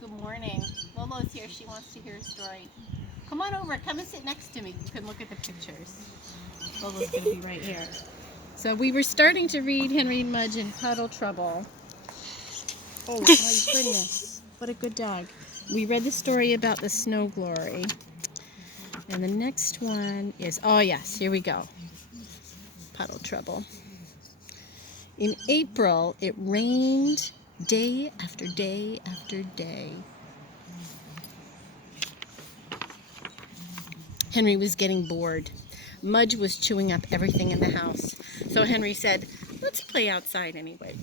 Good morning. Lolo's here. She wants to hear a story. Come on over. Come and sit next to me. You can look at the pictures. Lolo's going to be right here. So we were starting to read Henry Mudge in Puddle Trouble. Oh my goodness. What a good dog. We read the story about the snow glory. And the next one is, oh yes, here we go. Puddle Trouble. In April, it rained day after day after day. Henry was getting bored. Mudge was chewing up everything in the house. So Henry said, let's play outside anyway.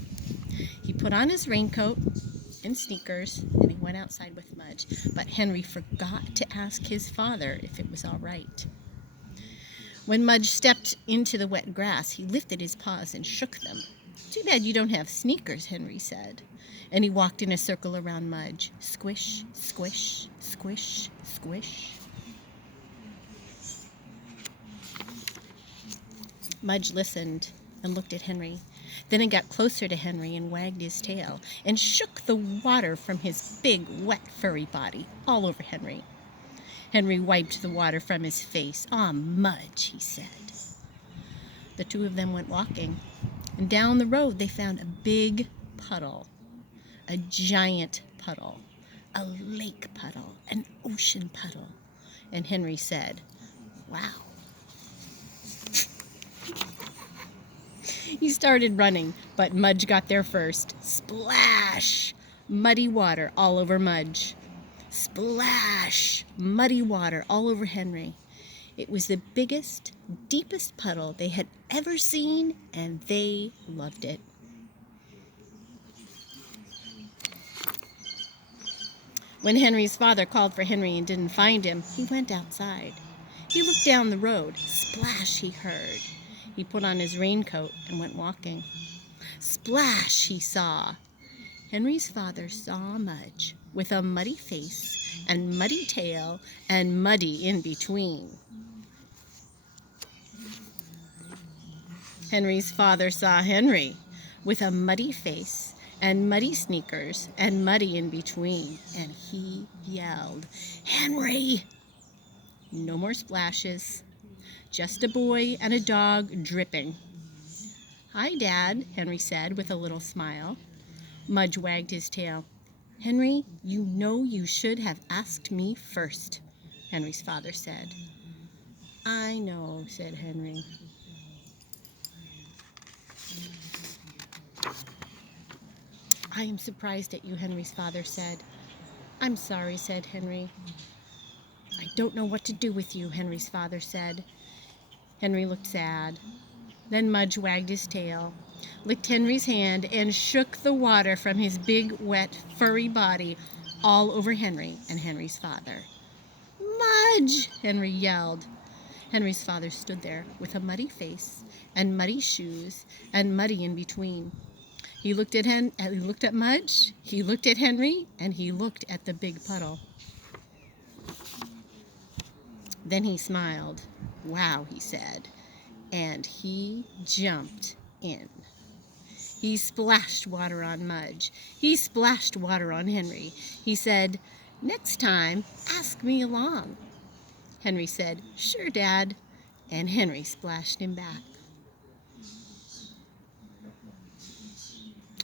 He put on his raincoat and sneakers and he went outside with Mudge. But Henry forgot to ask his father if it was all right. When Mudge stepped into the wet grass, he lifted his paws and shook them. Too bad you don't have sneakers, Henry said. And he walked in a circle around Mudge. Squish, squish, squish, squish. Mudge listened and looked at Henry. Then he got closer to Henry and wagged his tail and shook the water from his big, wet, furry body all over Henry. Henry wiped the water from his face. "Ah, Mudge," he said. The two of them went walking, and down the road they found a big puddle, a giant puddle, a lake puddle, an ocean puddle. And Henry said, "Wow." He started running, but Mudge got there first. Splash! Muddy water all over Mudge. Splash! Muddy water all over Henry. It was the biggest, deepest puddle they had ever seen, and they loved it. When Henry's father called for Henry and didn't find him, he went outside. He looked down the road. Splash, he heard. He put on his raincoat and went walking. Splash, he saw. Henry's father saw Mudge with a muddy face and muddy tail and muddy in between. Henry's father saw Henry with a muddy face and muddy sneakers and muddy in between, and he yelled, "Henry!" No more splashes. Just a boy and a dog dripping. "Hi, Dad," Henry said with a little smile. Mudge wagged his tail. "Henry, you know you should have asked me first," Henry's father said. "I know," said Henry. "I am surprised at you," Henry's father said. "I'm sorry," said Henry. "I don't know what to do with you," Henry's father said. Henry looked sad. Then Mudge wagged his tail, licked Henry's hand, and shook the water from his big, wet, furry body all over Henry and Henry's father. "Mudge!" Henry yelled. Henry's father stood there with a muddy face and muddy shoes and muddy in between. He looked at Mudge, he looked at Henry, and he looked at the big puddle. Then he smiled. "Wow," he said, and he jumped in. He splashed water on Mudge. He splashed water on Henry. He said, "Next time, ask me along." Henry said, "Sure, Dad," and Henry splashed him back.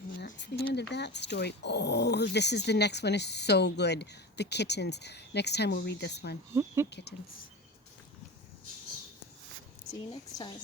And that's the end of that story. Oh, this is the next one is so good. The kittens. Next time we'll read this one. Kittens. See you next time.